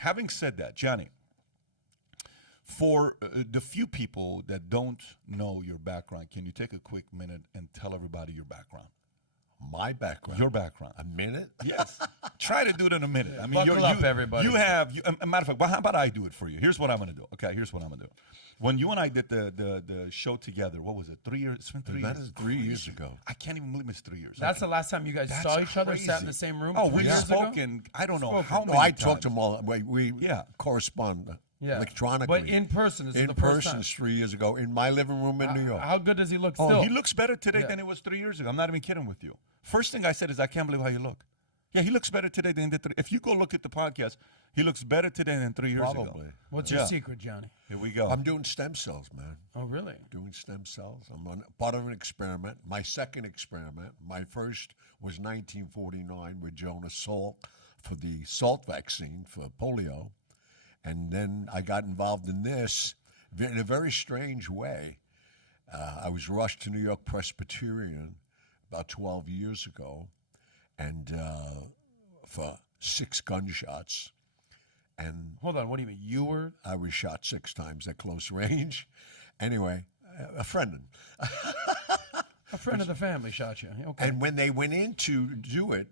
Having said that, Gianni, for the few people that don't know your background, can you take a quick minute and tell everybody your background? My background? Your background. A minute? Yes. Try to do it in a minute. I mean, buckle up, everybody. You have, a matter of fact, well, how about I do it for you? Here's what I'm going to do. Okay, here's what I'm going to do. When you and I did the show together, what was it, 3 years? It's been 3 years. That is 3 years ago. I can't even believe it's 3 years. That's the last time you guys saw each other, sat in the same room? Oh, 3 we've years ago? spoken, I don't know how many No, I times. talked to him all. We correspond electronically. But in person, this is in the first person, time. 3 years ago, in my living room in New York. How good does he look Oh, still? he looks better today than it was 3 years ago. I'm not even kidding with you. First thing I said is, I can't believe how you look. Yeah, he looks better today than he did. If you go look at the podcast, he looks better today than 3 years ago. Probably. What's your secret, Johnny? Here we go. I'm doing stem cells, man. Oh, really? Doing stem cells. I'm on part of an experiment. My second experiment. My first was 1949 with Jonas Salk for the salt vaccine for polio. And then I got involved in this in a very strange way. I was rushed to New York Presbyterian about 12 years ago, and for 6 gunshots. And hold on, what do you mean? I was shot 6 times at close range. Anyway, a friend. A friend of the family shot you. Okay. And when they went in to do it,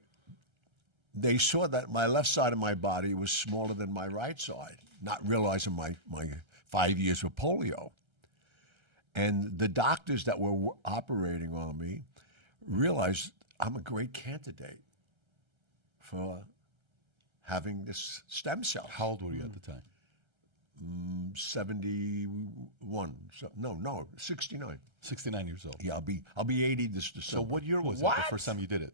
they saw that my left side of my body was smaller than my right side, not realizing my 5 years of polio. And the doctors that were operating on me realized I'm a great candidate for having this stem cell. How old were you at the time? 71. No, 69. 69 years old. Yeah, I'll be 80 this December. So what year was it the first time you did it?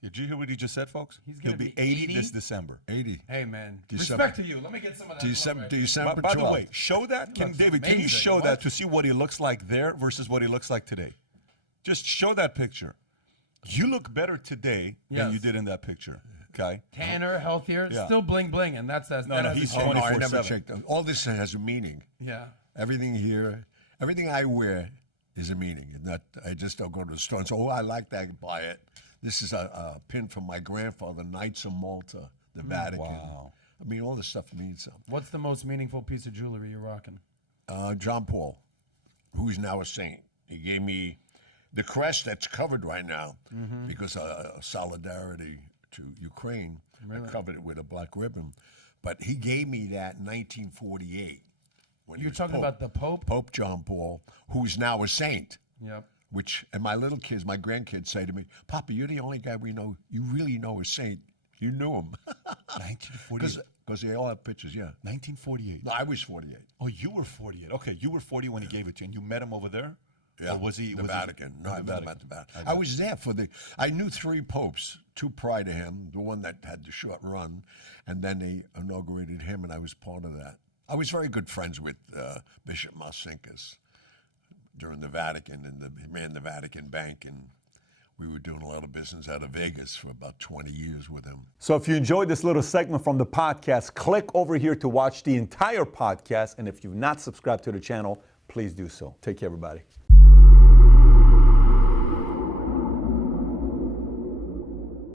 Did you hear what he just said, folks? He'll be 80 this December. 80. Hey, man. December. Respect to you. Let me get some of that. December By 12th. the way, show that. David, can you show that to see what he looks like there versus what he looks like today? Just show that picture. You look better today than you did in that picture. Okay. Tanner, healthier, still bling bling, and that's no. He's 24/7. I never checked. All this has a meaning. Yeah. Everything here, everything I wear is a meaning. I just don't go to the store and say, "Oh, I like that, buy it." This is a pin from my grandfather, Knights of Malta, the Vatican. Wow. I mean, all this stuff means something. What's the most meaningful piece of jewelry you're rocking? John Paul, who's now a saint. He gave me the crest that's covered right now because of solidarity to Ukraine. Really? I covered it with a black ribbon. But he gave me that in 1948. You're talking about the Pope? Pope John Paul, who's now a saint. Yep. And my little kids, my grandkids say to me, Papa, you're the only guy we know, you really know a saint. You knew him. 1948. Because they all have pictures, yeah. 1948. No, I was 48. Oh, you were 48. Okay, you were 40 when he gave it to you, and you met him over there? Yeah, or was he the Vatican? No, I met him at the Vatican. I was there for I knew 3 popes, 2 prior to him, the one that had the short run, and then they inaugurated him, and I was part of that. I was very good friends with Bishop Marcinkus during the Vatican, and he ran the Vatican Bank, and we were doing a lot of business out of Vegas for about 20 years with him. So if you enjoyed this little segment from the podcast, click over here to watch the entire podcast, and if you've not subscribed to the channel, please do so. Take care, everybody.